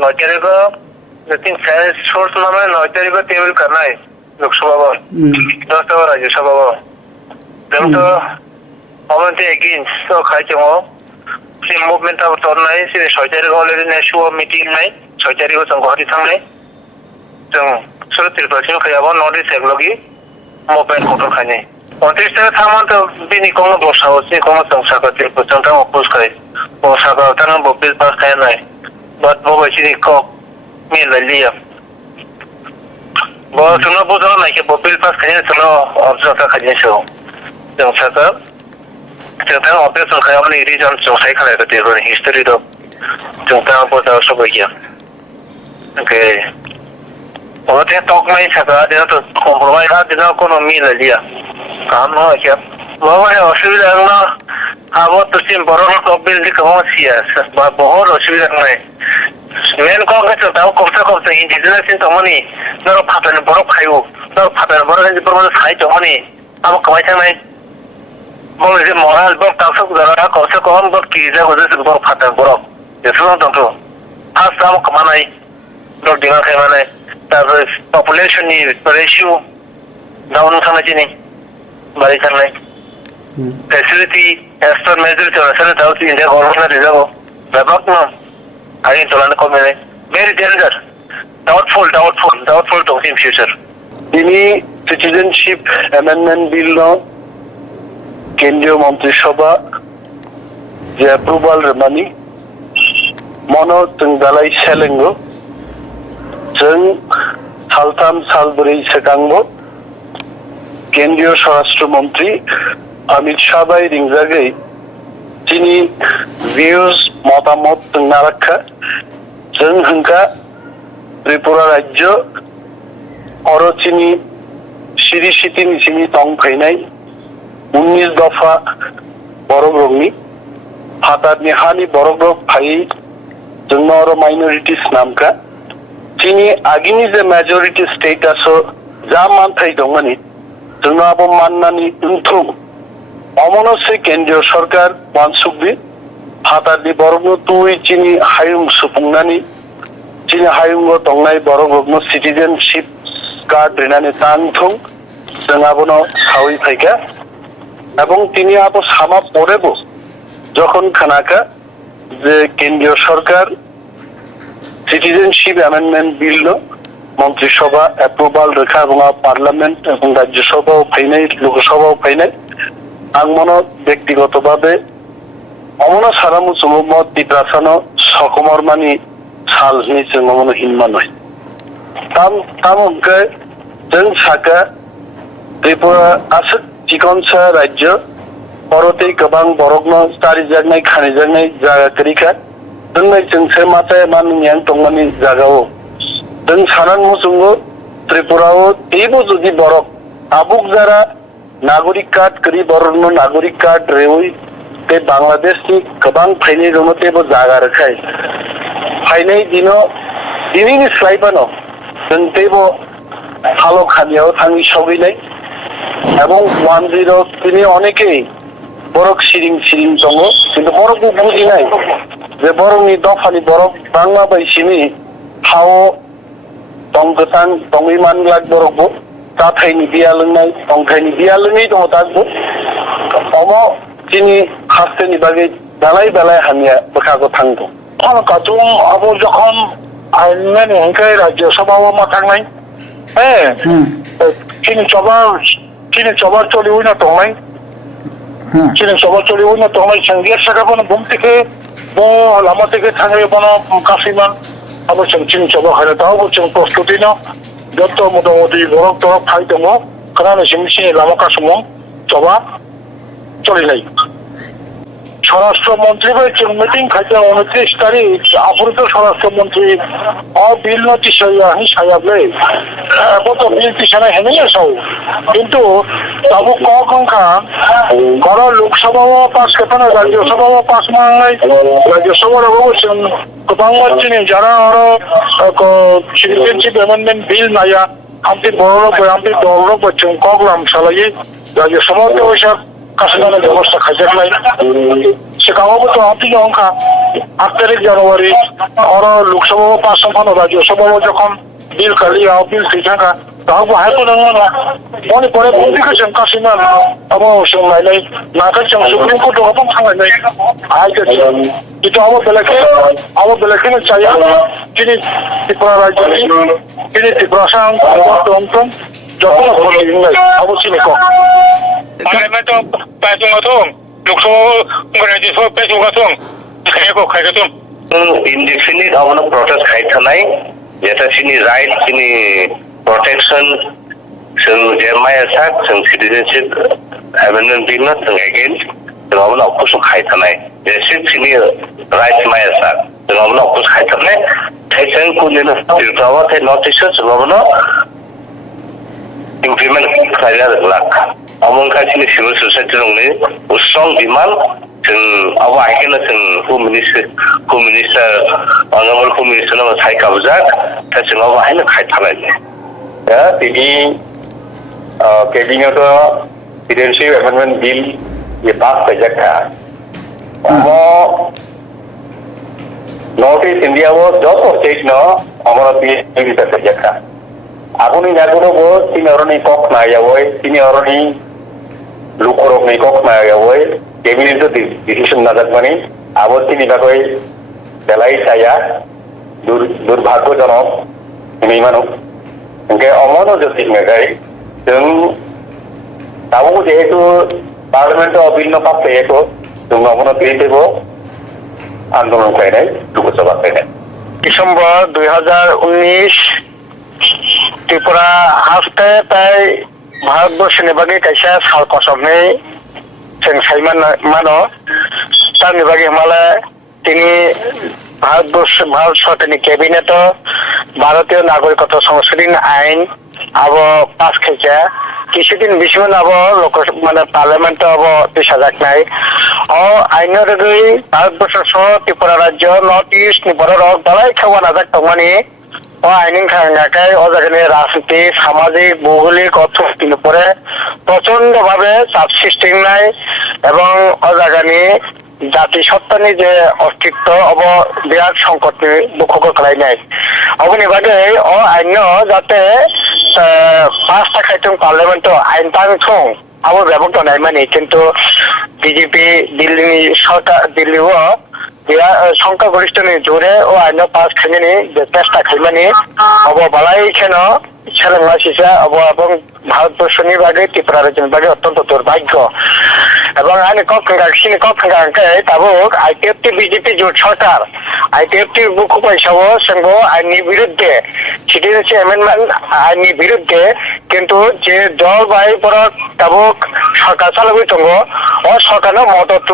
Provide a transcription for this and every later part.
9 तारीख को लेकिन सोर्स नाम 9 तारीख को टेबल करना है लोकसभा में 10 राज्यसभा में तो हम तो अगेंस्ट तो खाई चुका से मूवमेंट अब तो नहीं से 6 तारीख को ऑलरेडी नेशनल मीटिंग नहीं 6 तारीख को संगठित थांगने तो सुरत त्रिपुरा खाया नॉर्थ ईस्ट एग्लोगी मूवमेंट कंट्रोल खाने 29 तारीख थांगन तो बिनी कौन बोसा होती कौन संसा का त्रिपुरा संता अपोज करे बोसा का थांगन बिल पास खाया नहीं बट वो बच्ची को मिल लिया वो सुनो बोझो नहीं कि बिल पास खाने सुनो ऑब्जर्व का खाने सो संसा का संता ऑब्जर्व खाया अपने रीजन संसा खाने का देखो हिस्ट्री तो संता बोझो सब किया ओके और ते टॉक में सका दे तो कॉम्प्रोमाइज का दिन को मिल लिया काम हो क्या वो है असुविधा ना हाँ वो तो सिम बरोबर तो बिल दिखाओ सिया बहुत असुविधा नहीं मेन कौन का चलता है कौन सा इंडिजिनस इन तो मनी नरो फाटने बरो खायो नरो फाटने बरो जिन पर मतलब खाई तो मनी अब कमाई से नहीं वो इसे मोरल बहुत ताकत जरा कौन सा बहुत कीजा हो जैसे बरो फाटने बरो ये सुनो तो आज तो हम कमाना ही लोग दिमाग है माने तब पॉपुलेशन नी रेशियो डाउन थाना जी नहीं बारी करना फैसिलिटी एक्स्ट्रा मेजर चला सर दाउ इंडिया गवर्नमेंट रिजर्व बैकअप ना आगे चलाने को मिले very danger doubtful to in future তিনি সিটিজেনশিপ অ্যামেন্ডমেন্ট বিল কেন্দ্রীয় মন্ত্রিসভা যে অ্যাপ্রুভাল রেমানি মনো जों दालाय सेलेंगो जों सालथाम सालब्रै सिगांबो केंद्रीय स्वराष्ट्र मंत्री अमित शाह भाई रिंगजागै তিনি ভিউজ মতামত না রাখা जों हंका त्रिपुरा राज्य और चिनी सिरी सिटिनि चिनी तंग फैनाय 19 दफा बरगरगनि हातानि हानि बरगरग फाइ जोंनो और माइनरिटीज नामका चिनी आगिनि जे मेजॉरिटी स्टेटस जा मानथाय दंमोन जोंनो अब माननानि उनथुं अमनसे केंद्रीय सरकार मानसुकबि हातानि बरगनो तुइ चिनी हायुं सुफुंनानि चिनी हायुंगो दंनाय बरगनो सिटिजनशिप कार्ड रेनानि तांथुं जों आबनो सावि फाइका এবং তিনি আবো সামা পড়েবো যখন খানাকা যে কেন্দ্রীয় সরকার সিটিজেনশিপ অ্যামেন্ডমেন্ট বিল মন্ত্রিসভা অ্যাপ্রুভাল রেখা এবং পার্লামেন্ট এবং রাজ্যসভাও ফাইনাই লোকসভাও ফাইনাই आं मनो व्यक्तिगतभावे अमनो सारामु सुमत दिप्रासानो सकमरमानि सालनि जों मनो हिनमा नय ताम उनके जों साका त्रिपुरा आसत चिकनसा राज्य परते गोबां बरगनो तारिजागनाय खानिजागनाय जागाकरिका जोंनाय जोंसे माथाय माननियां दंमानि जागाओ जों सानान मुसुंगो त्रिपुराओ तेबो जुदि बरग आबुक जारा नागरिक कार्ड करी बरनो नागरिक कार्ड रेवई ते बांग्लादेश नि गोबां फाइनाय दंते बो जागा रखाय फाइनाय दिननि स्लाइबानो जों तेबो हालो खानियाव थांनि सगैनाय এবং 10 তিনি অনেকেই বরক সিরিং দङ কিন্তু বরক বুঝি নাই যে বরকनि দফাनि বরক বাংলা বাইसिनि हाव दंगतां दंगिमान लाग बरकबो ताथायनि बिया लोंनाय अंखायनि बिया लोंनाय दङ दाबो अम दिनै हास्तेनि बागै दालाय हानिया बखागो थांदो কোন কাজুং আবো যখন আইনমেন হংকাই রাজ্যসভাও মাথাंनाय চিনি চবার চলি হইনা দंनाय চিনি চবার চলি হইনা দंनाय संगियार सागाबोन बुम থেকে बो लामा থেকে थाङै बनो कासिमान आबो चिनि चबा खाना दाबो जों प्रस्तुति न যত মোটামুটি বরফ টরফ খাই দङ কারণ সিমসিনি লামা কাসমং চবা চলি নাই স্বরাষ্ট্রমন্ত্রী ভাই মিটিং খাইতে 29 তারিখ আফ্রিত স্বরাষ্ট্রমন্ত্রী বিল নোটিশ আহি সায়াবলে কত বিল পিছনে হেনে সব কিন্তু তাবো কখনকা গর লোকসভাও পাস করতে রাজ্যসভাও পাস মাংনাই রাজ্যসভার অবশ্যই গোবাং মানসিনি যারা আরো সিটিজেনশিপ অ্যামেন্ডমেন্ট বিল নায়া আমটি আমটি দলর বচ্চন কগলাম সালাই রাজ্যসভাতে ওইসব কাশিদানের ব্যবস্থা খাইতে নাই সেখানেও তো আপনি অঙ্কা 8 তারিখ জানুয়ারি আর লোকসভা 5 সম্পন্ন রাজ্যসভা যখন বিল কালিয়া বিল থাকা তাহলে হাইকো না মনে পরে পলিটিকেশন কাশিনা আবার সংলাইনাই নাকাচং সুপ্রিম কোর্ট গপন থাঙ্গাইনাই আইগেছে কিন্তু আবার বেলাকে চাই তিনি ত্রিপুরা রাজ্য তিনি ত্রিপুরা সাং দমদম যখন বলিনাই অবশ্যই কো পার্লামেন্ট পাইজুগাথং লোকসভা রাজ্যসভা পাইজুগাথং খাইগো indefinite amount of protest খাইথানাই যেটা চিনি রাইট চিনি protection जों जेरमाया साक जों citizenship amendment bill ना जों against जों हमने अपोज खाइथानाय जैसे चिनी राइट माया साक जों हमने अपोज खाइथानाय थैसन कुलिन तिरफ्रावा थे नोटिस जों हमने implement खाया लाख अमन का चिनी civil society जोंनि strong demand जों अब आइकेना जों home minister honorable home minister ना साइ काबजाक ता जों अब आइना खाइथानाय ya ini cabinet citizenship amendment bill ये पास कर का नॉर्थ ईस्ट इंडिया वो जॉब स्टेट न हमारा पीएचडी कर का आगुनी जागुनो वो तीन और नहीं कॉक ना या वो तीन और नहीं लुकोरोक नहीं कॉक ना या वो कैबिनेट तो डिसीजन ना तक बनी आवश्यक नहीं कोई दलाई साया दुर्भाग्यजनक नहीं मानो उनके अमनो जस्टिस में गए जों ताबो जेहेतु पार्लियामेंट बिल न पास जाएको जों अमनो पिएबो आंदोलन खाइनाय लोकसभा खाइनाय ডিসেম্বর 2019 ত্রিপুরা হাসতে তাই ভারতবর্ষের বাকি কাইসা সাল কসমনে जों साइमान मानो তার বাকি হিমালয় তিনি ভারত সরকারের ক্যাবিনেট ভারতীয় নাগরিকত্ব সংশোধনী আইন আব পাস খাইছে কিছুদিন বিশ্বন আব লোক মানে পার্লামেন্ট আব পেশা যাক নাই ও আইনের দুই ভারতবর্ষ সহ ত্রিপুরা রাজ্য নর্থ ইস্ট বড় রক বালাই খাওয়া না যাক মানে ও আইনিং খাঙ্গাকায় ও জায়গায় রাজনীতি সামাজিক ভৌগোলিক অর্থনীতির উপরে প্রচন্ড ভাবে চাপ সৃষ্টি নাই এবং ও জায়গায় জাতিসত্তানি যে অস্তিত্ব অব বিরাট সংকট দুঃখ করাই নাই অবনি বাদে ও আইন যাতে 5টা খাইতং পার্লামেন্ট আইন টাংথং আবার ব্যবস্থা নাই মানে কিন্তু বিজেপি দিল্লি সরকার দিল্লিও সংখ্যাগরিষ্ঠ জোরে ও আইন পাস খাইনি যে চেষ্টা খাইমানি অব বালাই খেন ছেলেমা শিশা অব এবং ভারতবর্ষের বাগে ত্রিপুরা রাজ্যের বাগে অত্যন্ত দুর্ভাগ্য এবং আইনে কক্ষে তাবুক আইটিএফটি বিজেপি জোট সরকার আইটিএফটি মুখ্য পয়সাও সঙ্গ আইনি বিরুদ্ধে সিটিজেনশিপ অ্যামেন্ডমেন্ট আইনি বিরুদ্ধে কিন্তু যে দল বাই পর তাবুক সরকার চালাবই তঙ্গ ও সরকারের মদত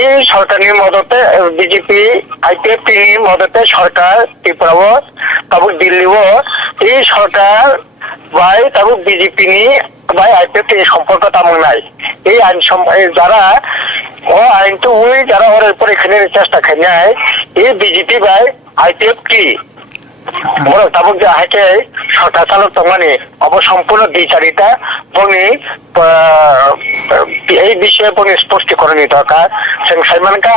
এই সরকারের মদতে বিজেপি আইটিএফটি মদতে সরকার ত্রিপুরাও তাবুক দিল্লিও এই সরকার বাই তাবুক বিজেপি নি বাই আইটিএফটি সম্পর্ক তেমন নাই এই আইন যারা ও আইন তো ওই যারা ওর উপর এখানে চেষ্টা খাই নাই এই বিজেপি বাই আইটিএফটি বড় তাবুক যে হাইকে সরকার চালক তমানে অবসম্পূর্ণ দ্বিচারিতা বনি এই বিষয়ে বনি স্পষ্টীকরণী দরকার সাইমানকা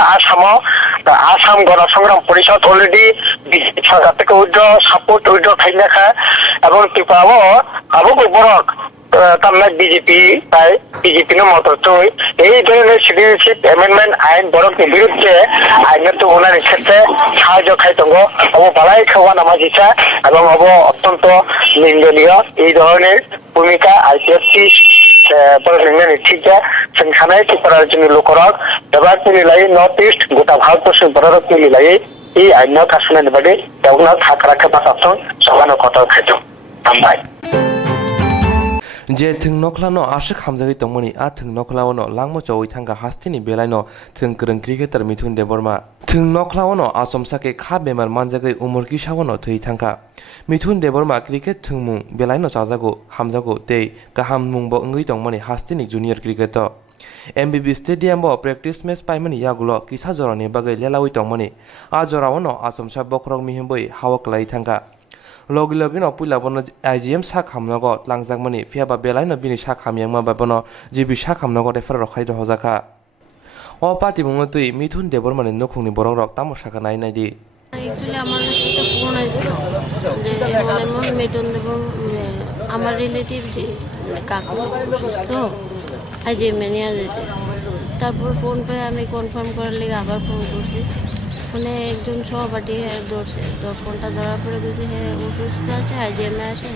আসাম গণসংগ্রাম পরিষদ অলরেডি বিজেপি সরকার থেকে সাপোর্ট উইড্র খাই রাখা এবং ত্রিপুরাও আবু বরক তামনা বিজেপি তাই বিজেপি মদত এই ধরনের সিটিজেনশিপ অ্যামেন্ডমেন্ট আইন বরকনি বিরুদ্ধে আইনত ওনার ক্ষেত্রে সাহায্য খাইতঙ্গ অব বালাই খাওয়া নামাজিছা এবং অব অত্যন্ত নিন্দনীয় এই ধরনের ভূমিকা আইপিএফটি ঠিক সানাই ত্রিপুরার জন্য লোকরক এবার মিলাই নর্থ ইস্ট গোটা ভারতবর্ষের বড়রক মিলাই এই আইন কাশনের বাদে তেমন থাকা রাখা বাঁচাত সবানো কত খাইত আমবাই जे थों नखलानो आशक हामजागै तंगमनि आ थों नखलावनो लांमो चौई थांगा हास्तिनि बेलायनो थों गोरों क्रिकेटर मिथुन देबरमा थों नखलावनो आसमसाके खा बेमार मानजागै उमरकी सावनो थै थांगा मिथुन देबरमा क्रिकेट थोंमुं बेलायनो चाजागो हामजागो ते गाहाम मुंबो ओंगै तंगमनि हास्तिनि junior cricketer MBB stadium practice match पाइमनि यागुलो किसा जरानि बागै लेलावै तंगमनि आ जरावनो आसमसा बखरक मिहिमबै हावकलाई थांगा लगे लगेनो पुलाबनो आइजिएम सा खामनगो लांजाकमनि फियाबा बेलायनो बिनि सा खामियांमा बाबनो जिबि सा खामनगो रेफार रखाय रहजाखा ও পাতি মুঙ্গ তুই মিথুন দেববর্মানি নখুংনি বরং রক তামো সাকা নাই নাই দি অ্যাকচুয়ালি আমার কাছে একটা ফোন আসছিল যে এমন এমন মেটন দেব আমার রিলেটিভ যে কাকু সুস্থ আজ মেনিয়া যেতে তারপর ফোন পেয়ে আমি কনফার্ম করার লেগে আবার ফোন করছি ফোনে একজন সহপাঠী ধরছে তো ফোনটা ধরার পরে গেছে হ্যাঁ ও সুস্থ আছে আজ এমে আসে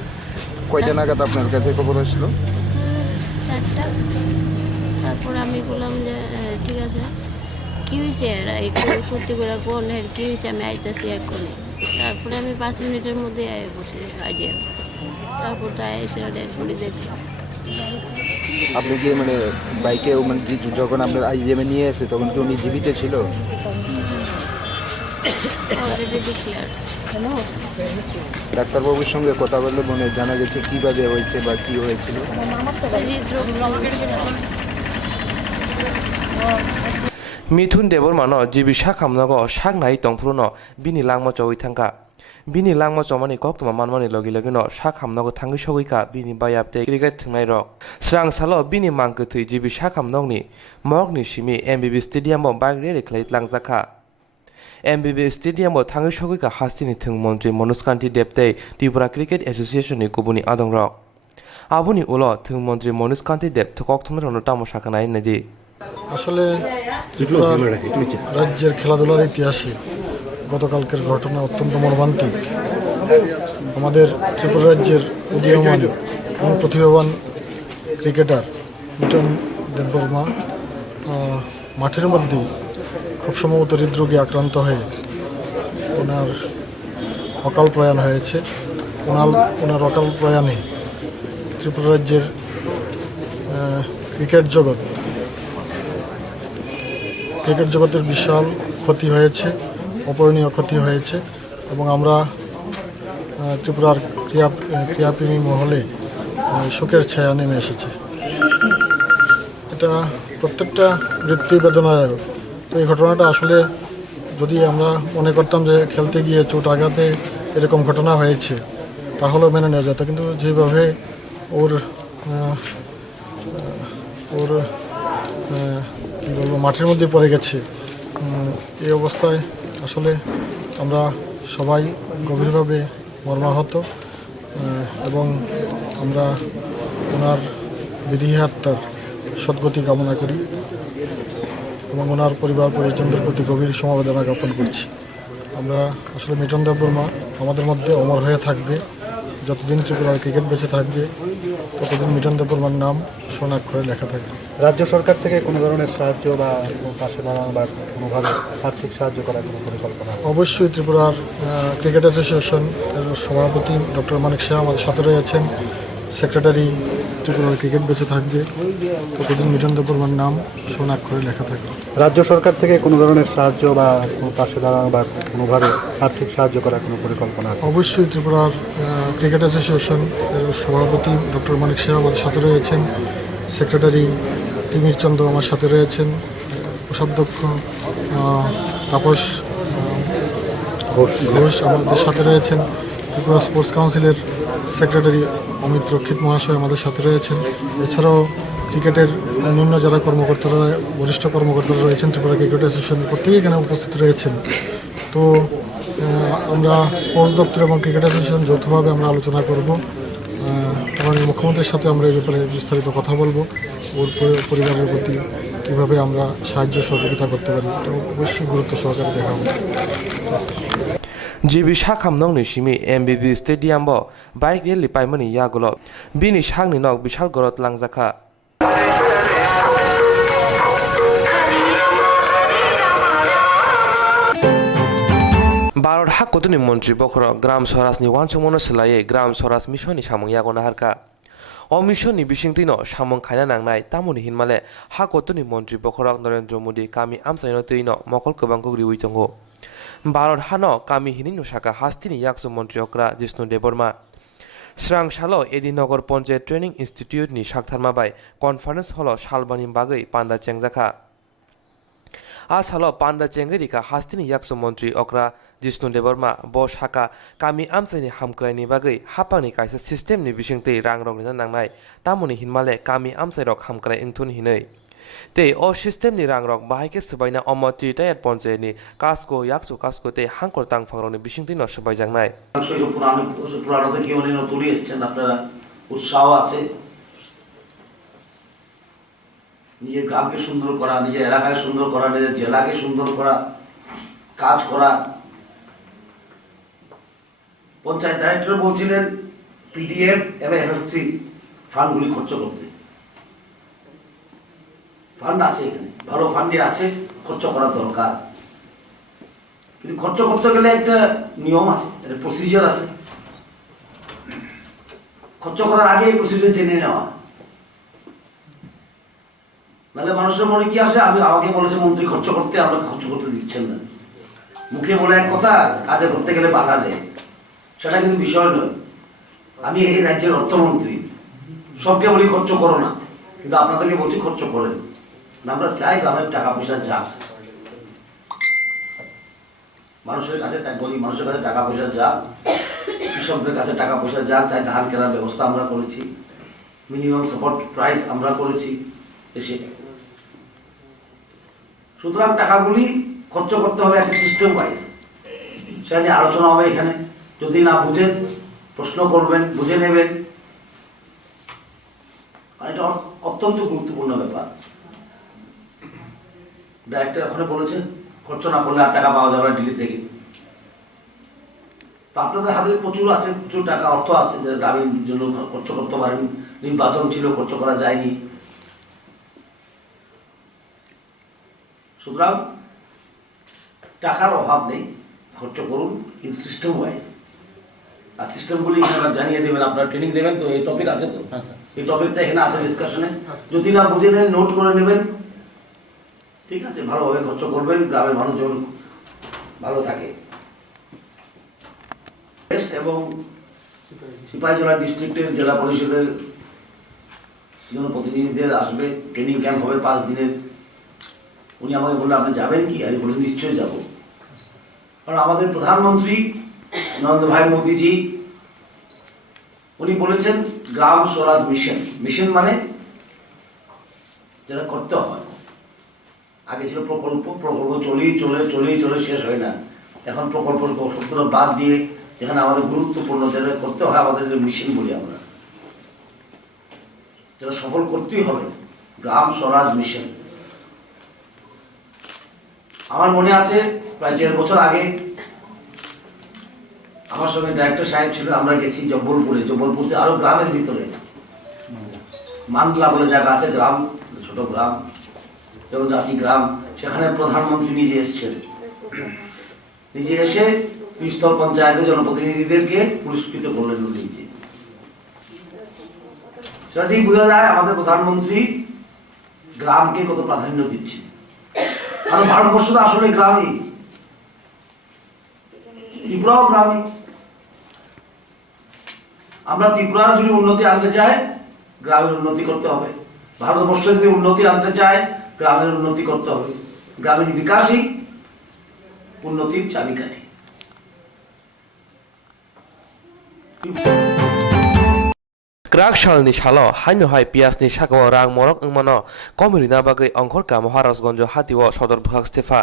কয়টা নাগাদ আপনার কাছে খবর আসলো? 4টা। তারপর আমি বললাম যে ঠিক আছে কী হয়েছে এরা একটু সত্যি করে কোন কী হয়েছে আমি আইতাছি এক্ষুনি তারপরে আমি 5 মিনিটের মধ্যে আয় বসে আজকে তারপর তাই এসে ডেড বডি দেখলাম আপনি কি মানে বাইকে মানে যখন আপনার আইজিএমে নিয়ে এসে তখন কি উনি জীবিত ছিল? Already declare. ডাক্তারবাবুর সঙ্গে কথা বললে মনে জানা গেছে কিভাবে হয়েছে বা কি হয়েছিল? মিথুন দেববর্মানো জিবি সাখামনাগো সাক নাই তংফুরনো বিনি langma chawai thangka bini langma chawmani koktwma manmani logi logino sakhamnago thangi sogika bini bayapte cricket thngnai rok Swrangchalo bini mangkuthui jibi sakhamnokni morgni simi MBB stadium o bike rally khlai tlangjaka MBB stadium o thangi sogika hastini thung mantri Manuskanti depte Tripura Cricket Association ni kubuni adong rok abuni ulo thung mantri Manuskanti dep thokok thumrono tamo sakanai nadi আসলে রাজ্যের খেলাধুলার ইতিহাসে গতকালকের ঘটনা অত্যন্ত মর্মান্তিক আমাদের ত্রিপুরা রাজ্যের উদীয়মান এবং প্রতিভাবান ক্রিকেটার মিঠুন দেববর্মা মাঠের মধ্যেই খুব সম্ভবত হৃদরোগে আক্রান্ত হয়ে ওনার অকাল প্রয়াণ হয়েছে ওনার অকাল প্রয়াণে ত্রিপুরা রাজ্যের ক্রিকেট জগতের বিশাল ক্ষতি হয়েছে অপূরণীয় ক্ষতি হয়েছে এবং আমরা ত্রিপুরার ক্রীড়াপ্রেমী মহলে শোকের ছায়া নেমে এসেছে এটা প্রত্যেকটা মৃত্যু বেদনাদায়ক তো এই ঘটনাটা আসলে যদি আমরা মনে করতাম যে খেলতে গিয়ে চোট আঘাতে এরকম ঘটনা হয়েছে তাহলেও মেনে নেওয়া যেত কিন্তু যেভাবে ওর কী বলবো মাঠের মধ্যে পড়ে গেছে এই অবস্থায় আসলে আমরা সবাই গভীরভাবে মর্মাহত এবং আমরা ওনার বিদেহী আত্মার সদ্গতি কামনা করি এবং ওনার পরিবার পরিজনদের প্রতি গভীর সমবেদনা জ্ঞাপন করছি আমরা আসলে মিঠুন দেববর্মা আমাদের মধ্যে অমর হয়ে থাকবে যতদিন ত্রিপুরার ক্রিকেট বেঁচে থাকবে ততদিন মিঠুন দেববর্মার নাম স্বর্ণাক্ষরে লেখা থাকবে রাজ্য সরকার থেকে কোনো ধরনের সাহায্য বা পাশে দাঁড়ানো বা কোনোভাবে আর্থিক সাহায্য করার কোনো পরিকল্পনা? অবশ্যই ত্রিপুরার ক্রিকেট অ্যাসোসিয়েশন সভাপতি ডক্টর মানিক শাহ আমাদের সাথে রয়েছেন সেক্রেটারি ত্রিপুরার ক্রিকেট বেঁচে থাকবে ততদিন মিঠুন দেববর্মার নাম স্বর্ণাক্ষরে লেখা থাকবে রাজ্য সরকার থেকে কোনো ধরনের সাহায্য বা কোনো পাশে দাঁড়ানো বা কোনোভাবে আর্থিক সাহায্য করার কোনো পরিকল্পনা? অবশ্যই ত্রিপুরার ক্রিকেট অ্যাসোসিয়েশন সভাপতি ডক্টর মানিক শাহ আমাদের সাথে রয়েছেন সেক্রেটারি তিমির চন্দ্র আমার সাথে রয়েছেন কোষাধ্যক্ষ তাপস ঘোষ আমাদের সাথে রয়েছেন ত্রিপুরা স্পোর্টস কাউন্সিলের সেক্রেটারি অমিত রক্ষিত মহাশয় আমাদের সাথে রয়েছেন এছাড়াও ক্রিকেটের অন্যান্য যারা কর্মকর্তারা বরিষ্ঠ কর্মকর্তারা রয়েছেন ত্রিপুরা ক্রিকেট অ্যাসোসিয়েশন প্রত্যেকেই এখানে উপস্থিত রয়েছেন তো আমরা স্পোর্টস দপ্তর এবং ক্রিকেট অ্যাসোসিয়েশন যৌথভাবে আমরা আলোচনা করব এবং মুখ্যমন্ত্রীর সাথে আমরা এই ব্যাপারে বিস্তারিত কথা বলবো ওর পরিবারের প্রতি কীভাবে আমরা সাহায্য সহযোগিতা করতে পারি এটা অবশ্যই গুরুত্ব সহকারে দেখা হবে জিবি সাখামনংনি সিমি MBB stadium bo bike rally paimani yagulo bini sangni nok bishal gorot langjaka Barot hakotuni mantri bokro gram swarajni wansungmono selaye gram swaraj missioni samung yagona harka O missioni bisingtino samung khaina nangnai tamoni hinmale hakotuni mantri bokro Narendra Modi kami amsaino tuino mokol kobangko riwi tongo Barot hano kami hinino saka hastini yaksu mantri okra Jishnu Deborma Swrangchalo Edinogor Panchayat Training Institute ni saktharma bai conference holo salbani bagai panda chengjaka Asalo panda chengerika hastini yaksu mantri okra Jishnu Deborma bo saka kami amsaini hamkraini bagai hapani kaisa system ni bisingtei rangrong nina nangnai tamoni hinmale kami amsai rok hamkrai ingthun hinai te o system ni rangrok bahai ke sabaina omati tayat ponche ni kasko yaksu kasko te hangkor tang phangrok ni bisingti no sabai jangnai সেই পুরানো থেকে উনি নতুনই এসেছেন, আপনারা উৎসাহ আছে নিজের গ্রামকে সুন্দর করা, নিজের এলাকাকে সুন্দর করা, নিজের জেলাকে সুন্দর করা, কাজ করা। পঞ্চায়েত ডাইরেক্টর বলছিলেন পিডিএফ এবং এফএফসি ফান্ডগুলি খরচ করতে। ফান্ড আছে, এখানে ভালো ফান্ডে আছে, খরচ করা দরকার। কিন্তু খরচ করতে গেলে একটা নিয়ম আছে, একটা প্রসিজার আছে। খরচ করার আগে প্রসিজার জেনে নেওয়া, নাহলে মানুষের মনে কি আসে, আমাকে বলেছে মন্ত্রী খরচ করতে, আমাকে খরচ করতে দিচ্ছেন না। মুখে বলে এক কথা, কাজে করতে গেলে বাধা দেয়, সেটা কিন্তু বিষয় নয়। আমি এই রাজ্যের অর্থমন্ত্রী, সবকে বলি খরচ করো না, কিন্তু আপনাদেরকে বলছি খরচ করেন। আমরা চাই গ্রামের টাকা পয়সা যাক, মানুষের কাছে টাকা পয়সা যাক, কৃষকদের কাছে টাকা পয়সা যাক। তাই ধান কেনার ব্যবস্থা আমরা করেছি, মিনিমাম সাপোর্ট প্রাইস আমরা করেছি দেশে। সুতরাং টাকাগুলি খরচ করতে হবে একটা সিস্টেম ওয়াইজ, সেটা নিয়ে আলোচনা হবে এখানে। যদি না বুঝেন প্রশ্ন করবেন, বুঝে নেবেন, এটা অত্যন্ত গুরুত্বপূর্ণ ব্যাপার। ডাইরেক্টর ওখানে বলেছেন খরচ না করলে আর টাকা পাওয়া যাবে দিল্লি থেকে। তো আপনাদের হাতে প্রচুর আছে, প্রচুর টাকা অর্থ আছে, যে গ্রামীণ জন্য খরচ করতে পারেন। নির্বাচন ছিল, খরচ করা যায়নি। সুতরাং টাকার অভাব নেই, খরচ করুন, কিন্তু সিস্টেম ওয়াইজ। আর সিস্টেমগুলি এখানে জানিয়ে দেবেন, আপনারা ট্রেনিং দেবেন। তো এই টপিক আছে, তো এই টপিকটা এখানে আছে ডিসকাশনে। যদি না বুঝে নেন নোট করে নেবেন, ঠিক আছে? ভালোভাবে খরচ করবেন, গ্রামের মানুষ যেন ভালো থাকে। এবং সিপাহীজলা ডিস্ট্রিক্টের জেলা পরিষদের জনপ্রতিনিধিদের আসবে, ট্রেনিং ক্যাম্প হবে 5 দিনের। উনি আমাকে বললেন আপনি যাবেন কি? আমি বলি নিশ্চয়ই যাব। কারণ আমাদের প্রধানমন্ত্রী নরেন্দ্র ভাই মোদীজি উনি বলেছেন গ্রাম স্বরাজ মিশন। মিশন মানে যেটা করতে হয়। আগে ছিল প্রকল্প, প্রকল্প চলেই শেষ হয় না। এখন প্রকল্প শব্দটা বাদ দিয়ে যেখানে আমাদের গুরুত্বপূর্ণ যেটা করতে হয়, আমাদের মিশন বলি আমরা, যেটা সফল করতেই হবে, গ্রাম স্বরাজ মিশন। আমার মনে আছে প্রায় 1.5 বছর আগে আমার সঙ্গে ডাইরেক্টর সাহেব ছিল, আমরা গেছি জব্বলপুরে আরো গ্রামের ভিতরে মান্দলা বলে জায়গা আছে, গ্রাম, ছোট গ্রাম, জনজাতি গ্রাম। সেখানে প্রধানমন্ত্রী নিজে এসছেন, নিজে এসে স্তর পঞ্চায়েতের জনপ্রতিনিধিদেরকে পুরস্কৃত করলেন নিজে। সেটা দিয়ে বোঝা যায় আমাদের প্রধানমন্ত্রী গ্রামকে কত প্রাধান্য দিচ্ছে। কারণ ভারতবর্ষ তো আসলে গ্রামই, ত্রিপুরাও গ্রামই। আমরা ত্রিপুরার যদি উন্নতি আনতে চাই, গ্রামের উন্নতি করতে হবে। ভারতবর্ষ যদি উন্নতি আনতে চায়, গ্রামের উন্নতি করতে হবে। গ্রামীণ বিকাশই উন্নতির চাবিকাঠি। Krak shalni shalo haino hai piasni shakawa rang morok engmano komirina bagai angkhorka Maharashgonjo hatiwo sodor bhag stefa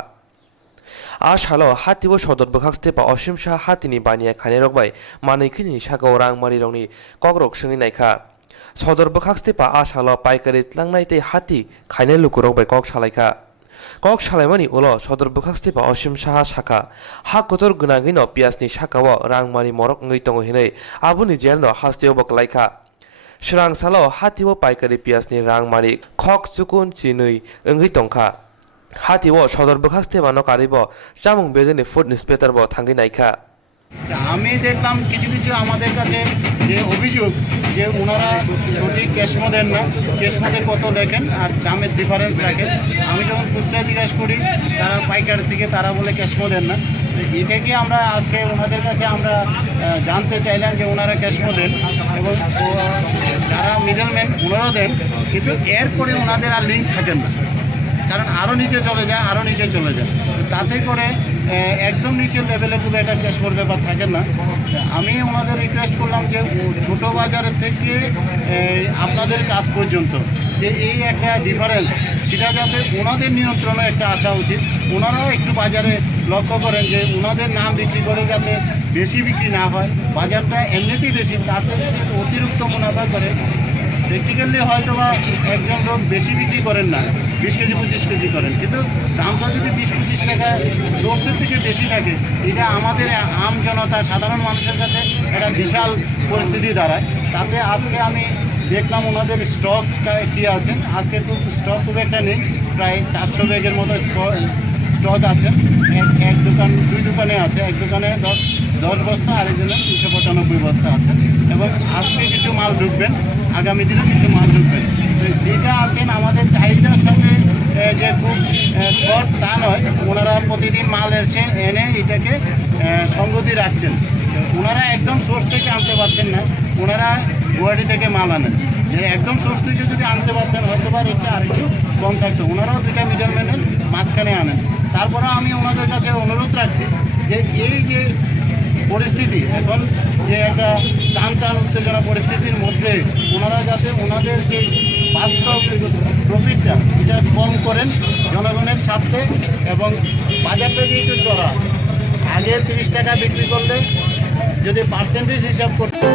a shalo hatiwo sodor bhag stefa osimsha hatini baniya khane rokbai manikhini shakawa rang mari rongni kokrok shingi naikha sodor bhag stefa a shalo paikari tlangnai te hati khane lukurok bai kok shalaikha kok shalaimani ulo sodor bhag stefa osimsha shaka ha kotor gunagino piasni shakawo rang mari morok ngai tongo hinai abuni jelno hasteo baklaikha Swrangchalo hatiwo paikari piasni rang mari khok chukun chinui engui tongkha hatiwo sodor bhag stefa no karibo chamung bejeni food inspector bo thangi naikha আমি দেখলাম কিছু কিছু আমাদের কাছে যে অভিযোগ যে ওনারা সঠিক ক্যাশমো দেন না, ক্যাশমোতে কত লেখেন আর দামের ডিফারেন্স রাখেন। আমি যখন খুচরা জিজ্ঞাসা করি তারা পাইকার থেকে তারা বলে ক্যাশমো দেন না। এটাকে আমরা আজকে ওনাদের কাছে আমরা জানতে চাইলাম যে ওনারা ক্যাশমো দেন এবং যারা মিডলম্যান ওনারাও দেন, কিন্তু এরপরে ওনাদের আর লিঙ্ক থাকেন না। কারণ আরও নিচে চলে যায়, আরও নিচে চলে যায়, তাতে করে একদম নিচের লেভেলে পুরো এটা ক্যাশমোর ব্যাপার থাকে না। আমি ওনাদের রিকোয়েস্ট করলাম যে ছোটো বাজার থেকে আপনাদের কাজ পর্যন্ত যে এই একটা ডিফারেন্স, সেটা যাতে ওনাদের নিয়ন্ত্রণে একটা আসা উচিত। ওনারাও একটু বাজারে লক্ষ্য করেন যে ওনাদের নাম বিক্রি করে যাতে বেশি বিক্রি না হয়, বাজারটা এমনিতেই বেশি, তাতে যদি অতিরিক্ত মুনাফা করে প্র্যাকটিক্যালি হয়তো বা একজন লোক বেশি বিক্রি করেন না, 20 কেজি 25 কেজি করেন, কিন্তু দামটা যদি 20-25 টাকা সোর্সের থেকে বেশি থাকে, এটা আমাদের আম জনতা সাধারণ মানুষের কাছে একটা বিশাল পরিস্থিতি দাঁড়ায়। তাতে আজকে আমি দেখলাম ওনাদের স্টক কি আছেন, আজকে স্টক খুব একটা নেই, প্রায় 400 ব্যাগের মতো স্টক আছে। এক দোকান 2 দোকানে আছে, এক দোকানে 10 বস্তা, আরেকজনের 295 বস্তা আছে, এবং আজকে কিছু মাল ঢুকবেন, আগামী দিনে কিছু মাল ঢুকবেন। তো যেটা আছেন আমাদের চাহিদার সাথে যে খুব শর্ট তা নয়, ওনারা প্রতিদিন মাল এনে এটাকে সঙ্গতি রাখছেন। ওনারা একদম সোর্স থেকে আনতে পারছেন না, ওনারা গুয়াহাটি থেকে মাল আনেন। যে একদম সোর্স থেকে যদি আনতে পারতেন হয়তো বা রেটটা আরেকটু কম থাকতো, ওনারাও 2টা মিডলম্যানের মাঝখানে আনেন। তারপরে আমি ওনাদের কাছে অনুরোধ রাখছি যে এই যে পরিস্থিতি এখন, যে একটা টান উত্তেজনা পরিস্থিতির মধ্যে ওনারা যাতে ওনাদের যে বাস্তব প্রফিটটা এটা কম করেন জনগণের স্বার্থে, এবং বাজারটা যেহেতু চড়া, আগে 30 টাকা বিক্রি করলে যদি পার্সেন্টেজ হিসাব করতে